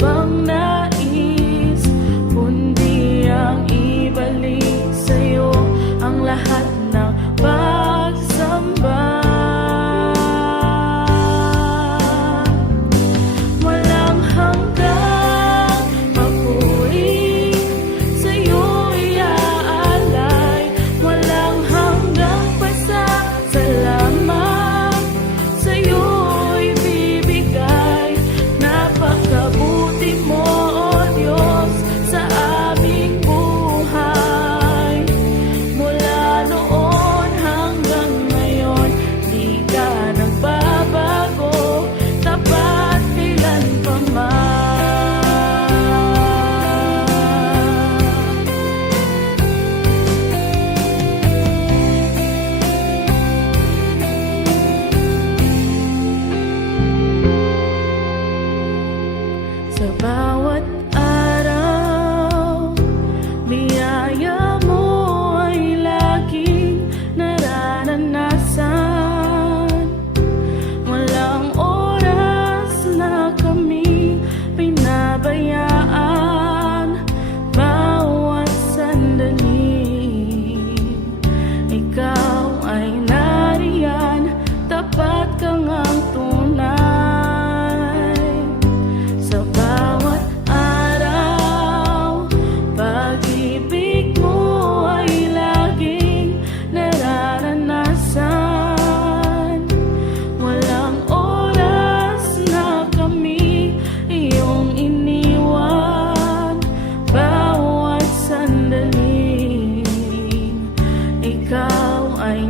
bang nais, kundi ang ibalik sa'yo ang lahat ng pagsamba. Walang hanggang papuri sa'yo iaalay, walang hanggang pasasalamat sa'yo ibibigay. Napakabuti mo, O Diyos, sa aming buhay. Mula noon hanggang ngayon, di ka nagbabago, tapat kailan pa man. Sa bawat araw, biyaya mo ay laging nararanasan. Walang oras na kami pinabayaan, bawat sandali ikaw ay nariyan, tapat kang ang tunay. Sa bawat araw, pag-ibig mo ay laging nararanasan. Walang oras na kami iyong iniwan, bawat sandali ikaw ay